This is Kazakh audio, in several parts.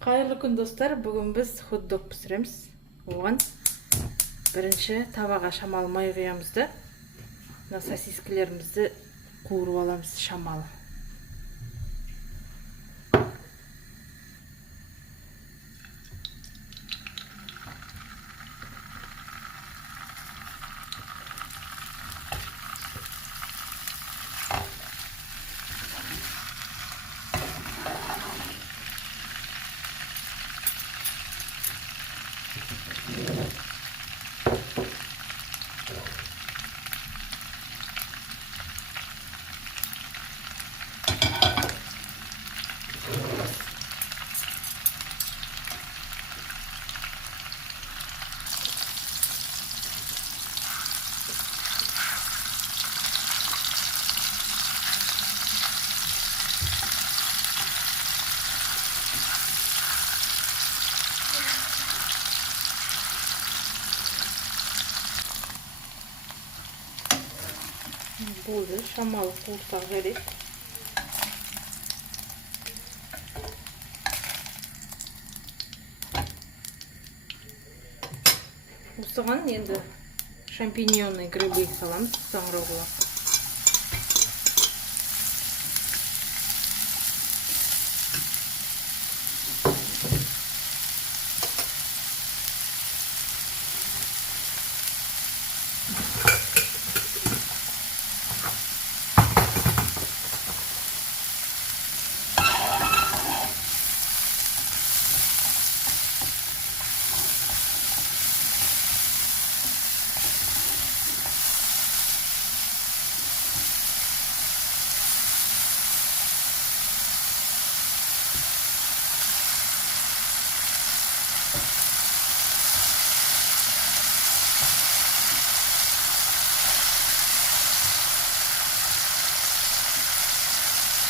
Қайырлы күн достар, бүгін біз хот-дог пісіреміз. Оған бірінші табаға шамалы май құямыз да, мына сосискілерімізді қуырып аламыз шамалы. Болды, шамалы қуырсақ керек. Осыған енді шампиньонный грибы саламыз, саңырауқұлақ.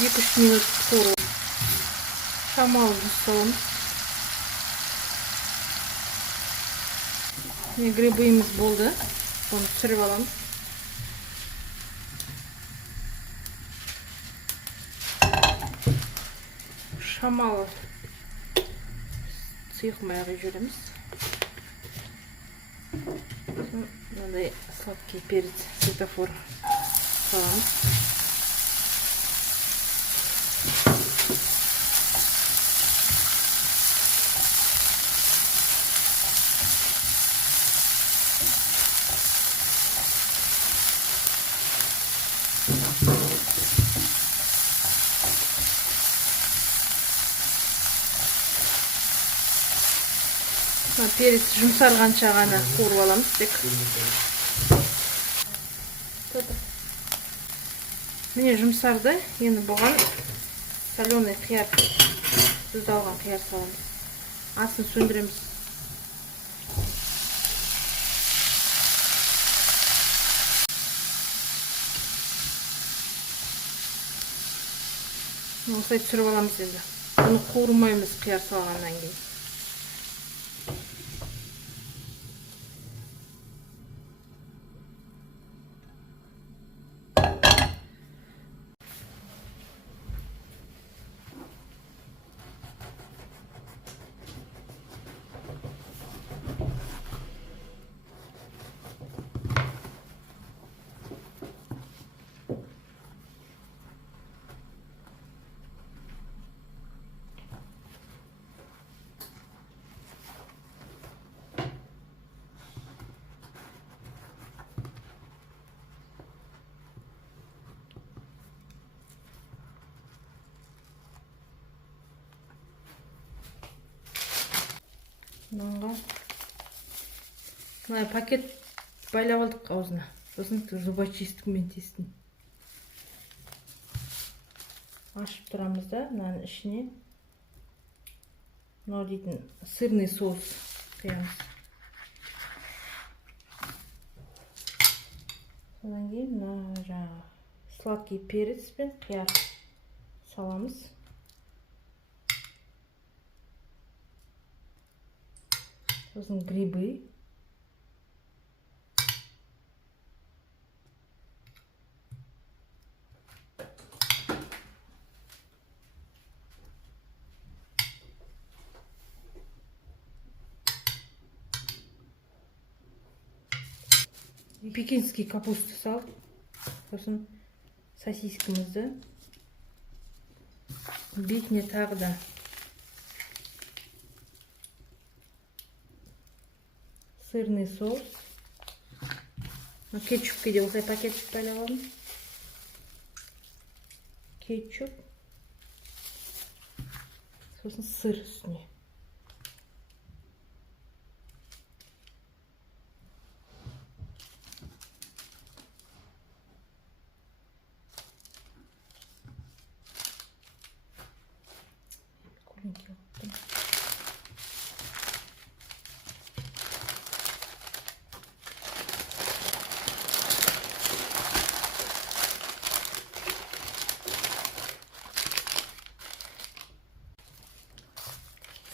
Екі-үш минут қуырып шамалы саламыз. Грибымыз болды. Оны түсіріп аламыз. Шамалы сұйық майға жібереміз. Мынандай сладкий перец, светофор саламыз. Перец жұмсарғанша ғана қуырып аламыз тек. Міне жұмсарды. Енді бұған соленый қияр, тұздалған қияр саламыз. Асын сөндіреміз. Осылай түсіріп аламыз енді. Бұны қуырмаймыз қияр салғаннан кейін. Мына пакет байлап алдық аузына. Сосын зубочисткамен тестін. Ашып тұрамыз да, мынаның ішіне мынау дейтін сырный соус құямыз. Содан кейін мына жаңағы сладкий перец пен қияр саламыз. Сосын грибы. Пекинский капуста сал. Сосын сосискімізді. Бетіне тағы да сырный соус. Кетчупке де осылай пакетчик байлап алдым. Кетчуп. Сосын сыр үстіне.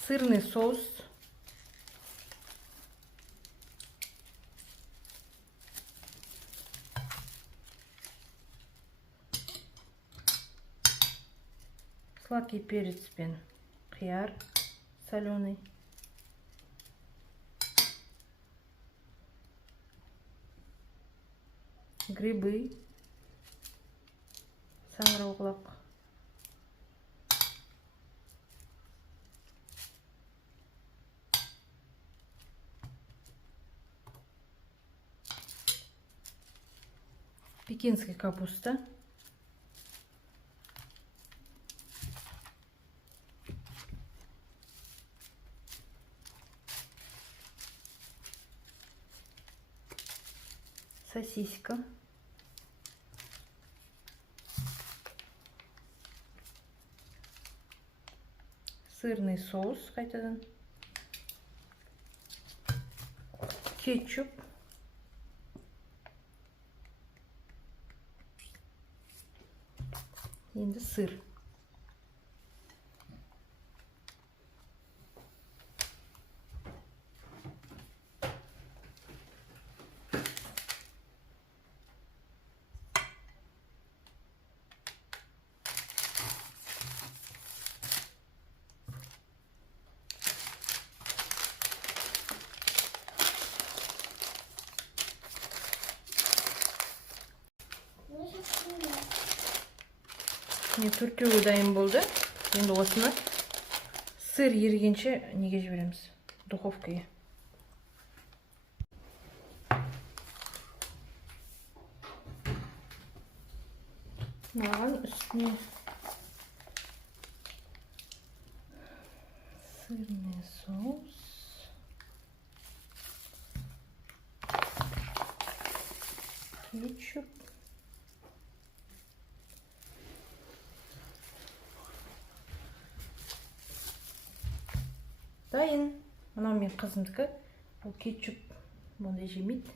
Сырный соус. Сладкий перец пен қияр соленый. Грибы. Саңырауқұлақ. Пекинская капуста. Сосиска. Сырный соус қайтадан. Кетчуп. Енді сыр. Төртеуі дайын болды. Енді осыны сыр ерігенше неге жібереміз? Духовкаға. Маған үстіне сырный соус. Кетчуп. Дайын. Мынау мен қызымдікі. Ол кетчуп бұндай жемейді.